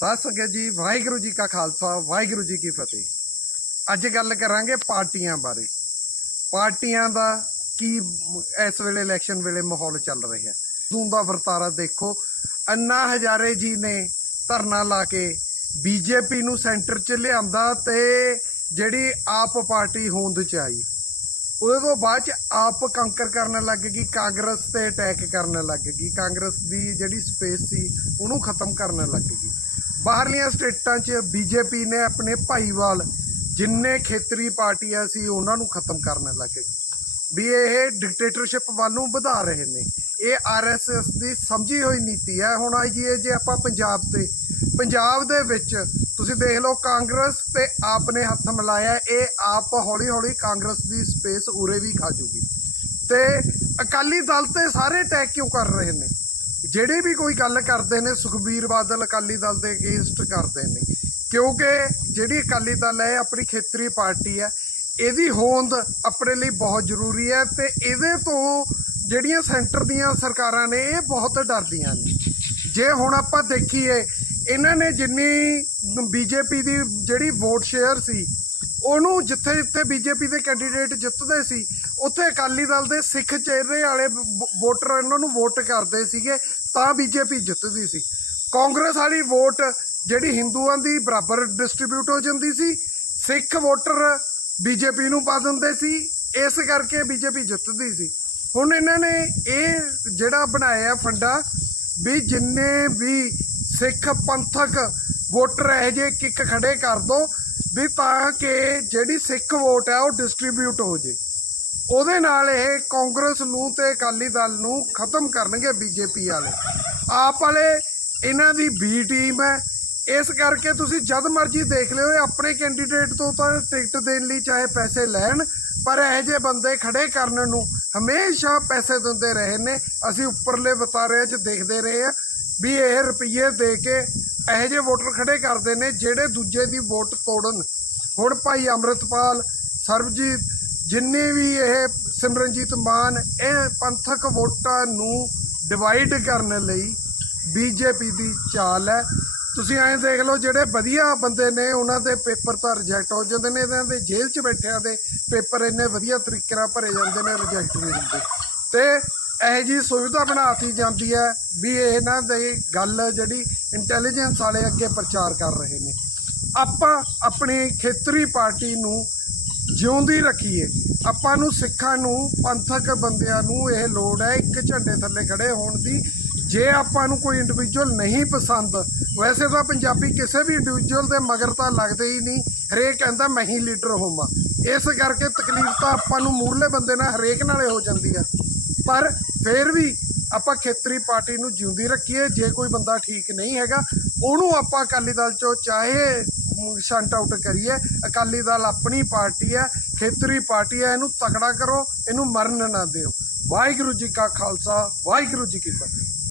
ਸਾਧ ਸੰਗਤ ਜੀ, ਵਾਹਿਗੁਰੂ ਜੀ ਕਾ ਖਾਲਸਾ, ਵਾਹਿਗੁਰੂ ਜੀ ਕੀ ਫਤਿਹ। ਅੱਜ ਗੱਲ ਕਰਾਂਗੇ ਪਾਰਟੀਆਂ ਬਾਰੇ। ਪਾਰਟੀਆਂ ਦਾ ਕੀ ਇਸ ਵੇਲੇ ਇਲੈਕਸ਼ਨ ਵੇਲੇ ਮਾਹੌਲ ਚੱਲ ਰਿਹਾ। ਹੈ ਦਾ ਵਰਤਾਰਾ ਦੇਖੋ, ਅੰਨਾ ਹਜ਼ਾਰੇ ਜੀ ਨੇ ਧਰਨਾ ਲਾ ਕੇ ਬੀਜੇਪੀ ਨੂੰ ਸੈਂਟਰ 'ਚ ਲਿਆਂਦਾ ਤੇ ਜਿਹੜੀ ਆਪ ਪਾਰਟੀ ਹੋਂਦ 'ਚ ਆਈ। ਉਹਦੇ ਤੋਂ ਬਾਅਦ ਚ ਆਪ ਕੰਕਰ ਕਰਨ ਲੱਗ ਗਈ, ਕਾਂਗਰਸ ਤੇ ਅਟੈਕ ਕਰਨ ਲੱਗ ਗਈ। ਕਾਂਗਰਸ ਦੀ ਜਿਹੜੀ ਸਪੇਸ ਸੀ, ਉਹਨੂੰ ਖਤਮ ਕਰਨ ਲੱਗ ਗਈ। ਬਾਹਰਲੀਆਂ ਸਟੇਟਾਂ 'ਚ ਬੀਜੇਪੀ ਨੇ ਆਪਣੇ ਭਾਈਵਾਲ ਜਿੰਨੇ ਖੇਤਰੀ ਪਾਰਟੀਆਂ ਸੀ, ਉਹਨਾਂ ਨੂੰ ਖਤਮ ਕਰਨ ਲੱਗ ਗਈ ਵੀ ਇਹ ਡਿਕਟੇਟਰਸ਼ਿਪ ਵੱਲ ਨੂੰ ਵਧਾ ਰਹੇ ਨੇ। ਇਹ ਆਰਐਸਐਸ ਦੀ ਸਮਝੀ ਹੋਈ ਨੀਤੀ ਹੈ। ਹੁਣ ਆਈਏ ਜੇ ਆਪਾਂ ਪੰਜਾਬ ਤੇ, ਪੰਜਾਬ ਦੇ ਵਿੱਚ ਤੁਸੀਂ ਦੇਖ ਲਓ ਕਾਂਗਰਸ ਤੇ ਆਪ ਨੇ ਹੱਥ ਮਿਲਾਇਆ, ਇਹ ਆਪ ਹੌਲੀ ਹੌਲੀ ਕਾਂਗਰਸ ਦੀ ਸਪੇਸ ਉਰੇ ਵੀ ਖਾ ਜੂਗੀ। ਤੇ ਅਕਾਲੀ ਦਲ ਤੇ ਸਾਰੇ ਅਟੈਕ ਕਿਉਂ ਕਰ ਰਹੇ ਨੇ? ਜਿਹੜੇ ਵੀ ਕੋਈ ਗੱਲ ਕਰਦੇ ਨੇ, ਸੁਖਬੀਰ ਬਾਦਲ ਅਕਾਲੀ ਦਲ ਦੇ ਅਗੇਂਸਟ ਕਰਦੇ ਨੇ, ਕਿਉਂਕਿ ਜਿਹੜੀ ਅਕਾਲੀ ਦਲ ਹੈ, ਇਹ ਆਪਣੀ ਖੇਤਰੀ ਪਾਰਟੀ ਹੈ, ਇਹਦੀ ਹੋਂਦ ਆਪਣੇ ਲਈ ਬਹੁਤ ਜ਼ਰੂਰੀ ਹੈ ਤੇ ਇਹਦੇ ਤੋਂ ਜਿਹੜੀਆਂ ਸੈਂਟਰ ਦੀਆਂ ਸਰਕਾਰਾਂ ਨੇ, ਇਹ ਬਹੁਤ ਡਰਦੀਆਂ ਨੇ। ਜੇ ਹੁਣ ਆਪਾਂ ਦੇਖੀਏ, ਇਹਨਾਂ ਨੇ ਜਿੰਨੀ ਬੀਜੇਪੀ ਦੀ ਜਿਹੜੀ ਵੋਟ ਸ਼ੇਅਰ ਸੀ, ਉਹਨੂੰ ਜਿੱਥੇ ਜਿੱਥੇ ਬੀਜੇਪੀ ਦੇ ਕੈਂਡੀਡੇਟ ਜਿੱਤਦੇ ਸੀ ਉੱਥੇ ਅਕਾਲੀ ਦਲ ਦੇ ਸਿੱਖ ਚਿਹਰੇ ਵਾਲੇ ਵੋਟਰ ਇਹਨਾਂ ਨੂੰ ਵੋਟ ਕਰਦੇ ਸੀਗੇ, ਤਾਂ ਬੀਜੇਪੀ ਜਿੱਤਦੀ ਸੀ। ਕਾਂਗਰਸ ਵਾਲੀ ਵੋਟ ਜਿਹੜੀ ਹਿੰਦੂਆਂ ਦੀ ਬਰਾਬਰ ਡਿਸਟ੍ਰੀਬਿਊਟ ਹੋ ਜਾਂਦੀ ਸੀ, ਸਿੱਖ ਵੋਟਰ ਬੀਜੇਪੀ ਨੂੰ ਪਾ ਦਿੰਦੇ ਸੀ, ਇਸ ਕਰਕੇ ਬੀਜੇਪੀ ਜਿੱਤਦੀ ਸੀ। ਹੁਣ ਇਹਨਾਂ ਨੇ ਇਹ ਜਿਹੜਾ ਬਣਾਇਆ ਫੰਡਾ ਵੀ ਜਿੰਨੇ ਵੀ ਸਿੱਖ ਪੰਥਕ ਵੋਟਰ ਇਹ ਜੇ ਕਿੱਕ ਖੜੇ ਕਰ ਦੋ, ਵੀ ਤਾਂ ਕਿ ਜਿਹੜੀ ਸਿੱਖ ਵੋਟ ਹੈ ਉਹ ਡਿਸਟ੍ਰੀਬਿਊਟ ਹੋ ਜੇ। ਉਹਦੇ ਨਾਲ ਇਹ ਕਾਂਗਰਸ ਨੂੰ ਤੇ ਅਕਾਲੀ ਦਲ ਨੂੰ ਖਤਮ ਕਰਨਗੇ ਬੀਜੇਪੀ ਵਾਲੇ। ਆਪ ਵਾਲੇ, ਇਹਨਾਂ ਦੀ ਬੀ ਟੀਮ ਹੈ। ਇਸ ਕਰਕੇ ਤੁਸੀਂ ਜਦ ਮਰਜ਼ੀ ਦੇਖ ਲਿਓ, ਇਹ ਆਪਣੇ ਕੈਂਡੀਡੇਟ ਤੋਂ ਤਾਂ ਟਿਕਟ ਦੇਣ ਲਈ ਚਾਹੇ ਪੈਸੇ ਲੈਣ, ਪਰ ਇਹੋ ਜਿਹੇ ਬੰਦੇ ਖੜੇ ਕਰਨ ਨੂੰ ਹਮੇਸ਼ਾ ਪੈਸੇ ਦਿੰਦੇ ਰਹੇ ਨੇ। ਅਸੀਂ ਉੱਪਰਲੇ ਵਤਾਰਿਆਂ 'ਚ ਦੇਖਦੇ ਰਹੇ ਆ ਵੀ ਇਹ ਰੁਪਈਏ ਦੇ ਕੇ ਇਹੋ ਜਿਹੇ ਵੋਟਰ ਖੜੇ ਕਰਦੇ ਨੇ ਜਿਹੜੇ ਦੂਜੇ ਦੀ ਵੋਟ ਤੋੜਨ। ਹੁਣ ਭਾਈ ਅੰਮ੍ਰਿਤਪਾਲ, ਸਰਬਜੀਤ ਜਿੰਨੇ ਵੀ ਇਹ ਸਿਮਰਨਜੀਤ ਮਾਨ, ਇਹ ਪੰਥਕ ਵੋਟਾਂ ਨੂੰ ਡਿਵਾਈਡ ਕਰਨ ਲਈ ਬੀਜੇਪੀ ਦੀ ਚਾਲ ਹੈ। ਤੁਸੀਂ ਐਂ ਦੇਖ ਲਓ, ਜਿਹੜੇ ਵਧੀਆ ਬੰਦੇ ਨੇ, ਉਹਨਾਂ ਦੇ ਪੇਪਰ ਤਾਂ ਰਿਜੈਕਟ ਹੋ ਜਾਂਦੇ ਨੇ, ਇਹਨਾਂ ਦੇ ਜੇਲ੍ਹ 'ਚ ਬੈਠਿਆਂ ਦੇ ਪੇਪਰ ਇੰਨੇ ਵਧੀਆ ਤਰੀਕੇ ਨਾਲ ਭਰੇ ਜਾਂਦੇ ਨੇ ਰਿਜੈਕਟ ਨਹੀਂ ਹੁੰਦੇ। ਤੇ ਇਹ ਜੀ ਸੁਵਿਧਾ ਬਣਾਤੀ ਜਾਂਦੀ ਹੈ ਵੀ ਇਹਨਾਂ ਦੀ ਗੱਲ ਜਿਹੜੀ ਇੰਟੈਲੀਜੈਂਸ ਵਾਲੇ ਅੱਗੇ ਪ੍ਰਚਾਰ ਕਰ ਰਹੇ ਨੇ। ਆਪਾਂ ਆਪਣੀ ਖੇਤਰੀ ਪਾਰਟੀ ਨੂੰ ਜਿਉਂਦੀ ਰੱਖੀਏ। ਆਪਾਂ ਨੂੰ ਸਿੱਖਾਂ ਨੂੰ, ਪੰਥਕ ਬੰਦਿਆਂ ਨੂੰ ਇਹ ਲੋੜ ਹੈ, ਇੱਕ ਝੰਡੇ ਥੱਲੇ ਖੜੇ ਹੋਣ ਦੀ। ਜੇ ਆਪਾਂ ਨੂੰ ਕੋਈ ਇੰਡੀਵਿਜੂਅਲ ਨਹੀਂ ਪਸੰਦ, ਵੈਸੇ ਤਾਂ ਪੰਜਾਬੀ ਕਿਸੇ ਵੀ ਇੰਡੀਵਿਜੂਅਲ ਦੇ ਮਗਰ ਤਾਂ ਲੱਗਦੇ ਹੀ ਨਹੀਂ। ਹਰੇਕ ਕਹਿੰਦਾ, ਮੈਂ ਹੀ ਲੀਡਰ ਹੋਵਾਂ। ਇਸ ਕਰਕੇ ਤਕਲੀਫ ਤਾਂ ਆਪਾਂ ਨੂੰ ਮੂਰਲੇ ਬੰਦੇ ਨਾਲ ਹਰੇਕ ਨਾਲੇ ਹੋ ਜਾਂਦੀ ਹੈ। ਪਰ ਫਿਰ ਵੀ ਆਪਾਂ ਖੇਤਰੀ ਪਾਰਟੀ ਨੂੰ ਜਿਉਂਦੀ ਰੱਖੀਏ। ਜੇ ਕੋਈ ਬੰਦਾ ਠੀਕ ਨਹੀਂ ਹੈਗਾ, ਉਹਨੂੰ ਆਪਾਂ ਅਕਾਲੀ ਦਲ ਚੋਂ ਚਾਹੇ ਸ਼ੰਟ ਆਊਟ ਕਰੀਏ। ਅਕਾਲੀ ਦਲ ਆਪਣੀ ਪਾਰਟੀ ਹੈ, ਖੇਤਰੀ ਪਾਰਟੀ ਹੈ, ਇਹਨੂੰ ਤਕੜਾ ਕਰੋ, ਇਹਨੂੰ ਮਰਨ ਨਾ ਦਿਓ। ਵਾਹਿਗੁਰੂ ਜੀ ਕਾ ਖਾਲਸਾ, ਵਾਹਿਗੁਰੂ ਜੀ ਕੀ ਫਤਿਹ।